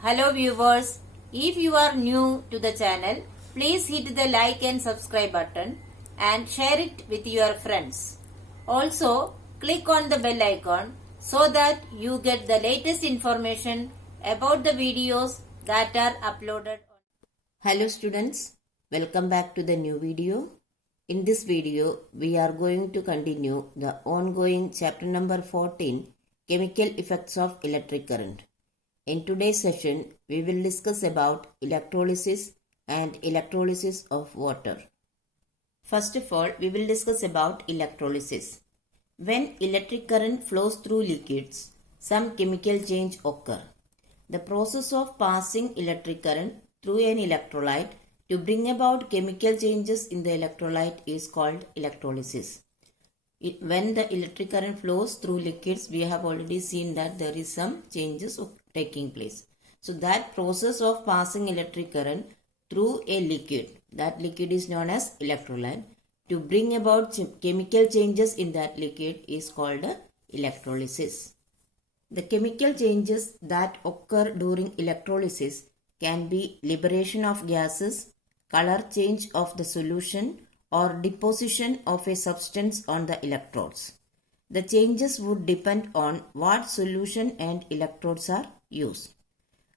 Hello viewers, if you are new to the channel, please hit the like and subscribe button and share it with your friends. Also, click on the bell icon so that you get the latest information about the videos that are uploaded. Hello students, welcome back to the new video. In this video, we are going to continue the ongoing chapter number 14, Chemical Effects of Electric Current. In today's session, we will discuss about electrolysis and electrolysis of water. First of all, we will discuss about electrolysis. When electric current flows through liquids, some chemical change occur. The process of passing electric current through an electrolyte to bring about chemical changes in the electrolyte is called electrolysis. When the electric current flows through liquids, we have already seen that there is some changes taking place. So that process of passing electric current through a liquid, that liquid is known as electrolyte, to bring about chemical changes in that liquid is called electrolysis. The chemical changes that occur during electrolysis can be liberation of gases, color change of the solution, or deposition of a substance on the electrodes. The changes would depend on what solution and electrodes are used.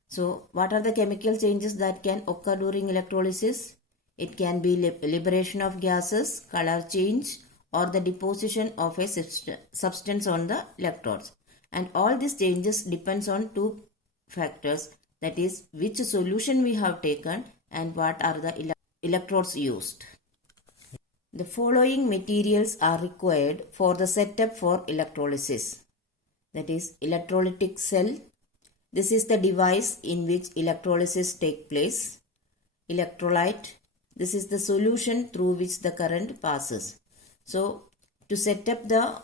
So, what are the chemical changes that can occur during electrolysis? It can be liberation of gases, color change, or the deposition of a substance on the electrodes. And all these changes depends on two factors, that is, which solution we have taken and what are the electrodes used. The following materials are required for the setup for electrolysis. That is, electrolytic cell. This is the device in which electrolysis takes place. Electrolyte. This is the solution through which the current passes. So, to set up the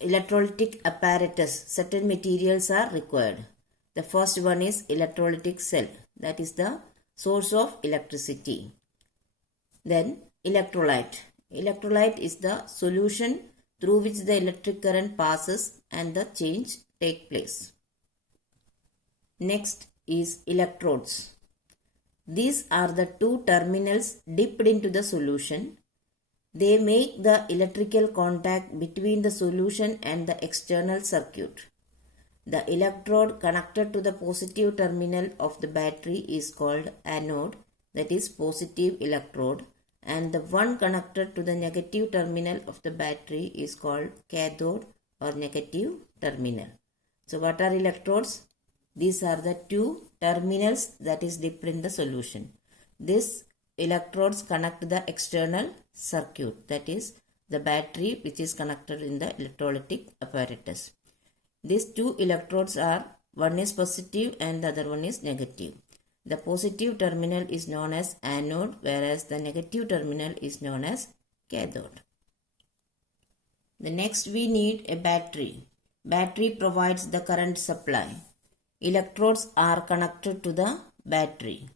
electrolytic apparatus, certain materials are required. The first one is electrolytic cell. That is the source of electricity. Then, electrolyte. Electrolyte is the solution through which the electric current passes and the change takes place. Next is electrodes. These are the two terminals dipped into the solution. They make the electrical contact between the solution and the external circuit. The electrode connected to the positive terminal of the battery is called anode, that is positive electrode, and the one connected to the negative terminal of the battery is called cathode or negative terminal. So what are electrodes? These are the two terminals that is dipped in the solution. These electrodes connect the external circuit, that is the battery which is connected in the electrolytic apparatus. These two electrodes are, one is positive and the other one is negative. The positive terminal is known as anode, whereas the negative terminal is known as cathode. The next we need a battery. Battery provides the current supply. Electrodes are connected to the battery.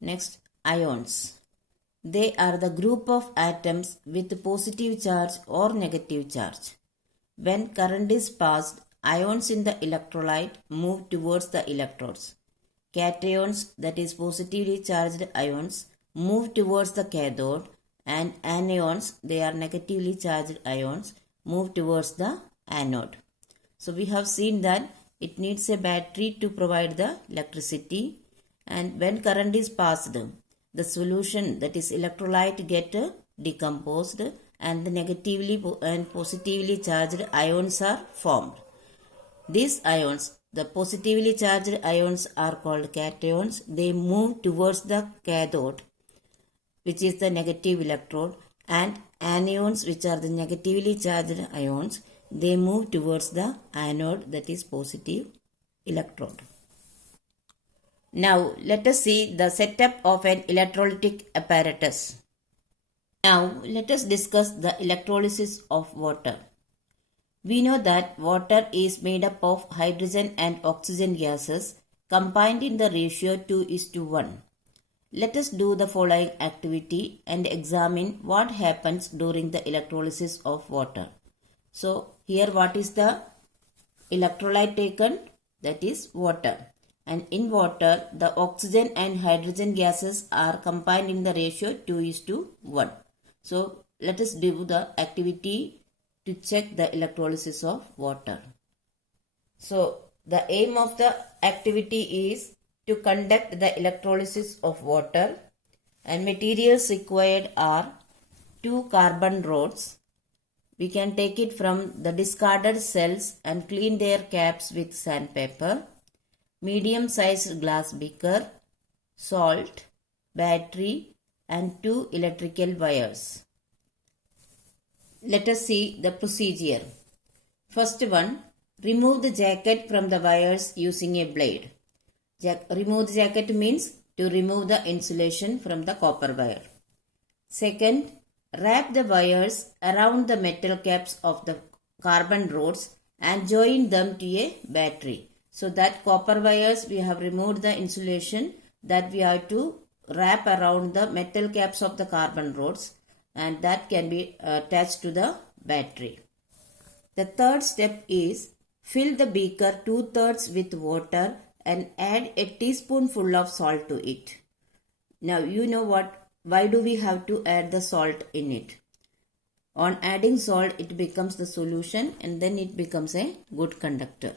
Next, ions. They are the group of atoms with positive charge or negative charge. When current is passed, ions in the electrolyte move towards the electrodes. Cations, that is positively charged ions, move towards the cathode, and anions, they are negatively charged ions, move towards the anode. So we have seen that it needs a battery to provide the electricity, and when current is passed, the solution, that is electrolyte, get decomposed and the negatively and positively charged ions are formed. These ions, the positively charged ions, are called cations. They move towards the cathode, which is the negative electrode, and anions, which are the negatively charged ions, they move towards the anode, that is positive electrode. Now, let us see the setup of an electrolytic apparatus. Now, let us discuss the electrolysis of water. We know that water is made up of hydrogen and oxygen gases combined in the ratio 2:1. Let us do the following activity and examine what happens during the electrolysis of water. So, here what is the electrolyte taken? That is water. and in water the oxygen and hydrogen gases are combined in the ratio 2:1. So let us do the activity to check the electrolysis of water. So the aim of the activity is to conduct the electrolysis of water, and materials required are 2 carbon rods. We can take it from the discarded cells and clean their caps with sandpaper, medium sized glass beaker, salt, battery and 2 electrical wires. Let us see the procedure. First one, remove the jacket from the wires using a blade. Remove the jacket means to remove the insulation from the copper wire. Second, wrap the wires around the metal caps of the carbon rods and join them to a battery. So that copper wires we have removed the insulation, that we have to wrap around the metal caps of the carbon rods, and that can be attached to the battery. The third step is fill the beaker 2/3 with water and add a teaspoonful of salt to it. Now you know why do we have to add the salt in it? On adding salt it becomes the solution and then it becomes a good conductor.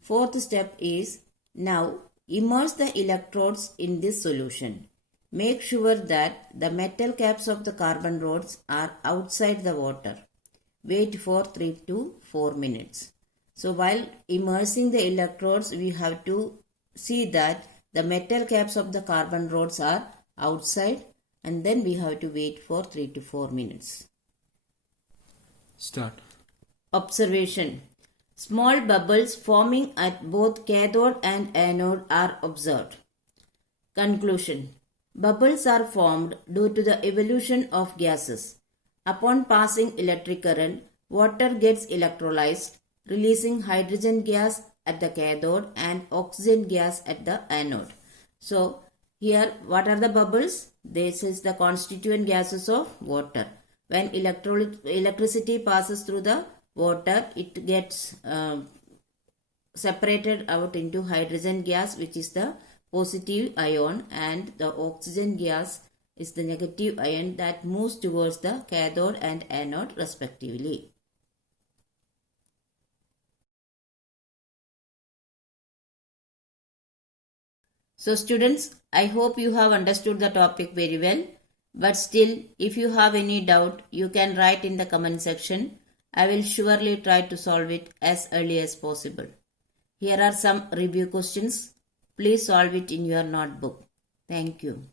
Fourth step is now immerse the electrodes in this solution. Make sure that the metal caps of the carbon rods are outside the water. Wait for 3 to 4 minutes. So while immersing the electrodes, we have to see that the metal caps of the carbon rods are outside, and then we have to wait for 3 to 4 minutes. Start. Observation. Small bubbles forming at both cathode and anode are observed. Conclusion. Bubbles are formed due to the evolution of gases. Upon passing electric current, water gets electrolyzed, releasing hydrogen gas at the cathode and oxygen gas at the anode. So here what are the bubbles? This is the constituent gases of water. When electricity passes through the water, it gets separated out into hydrogen gas, which is the positive ion, and the oxygen gas is the negative ion that moves towards the cathode and anode respectively. So students, I hope you have understood the topic very well. But still, if you have any doubt, you can write in the comment section. I will surely try to solve it as early as possible. Here are some review questions. Please solve it in your notebook. Thank you.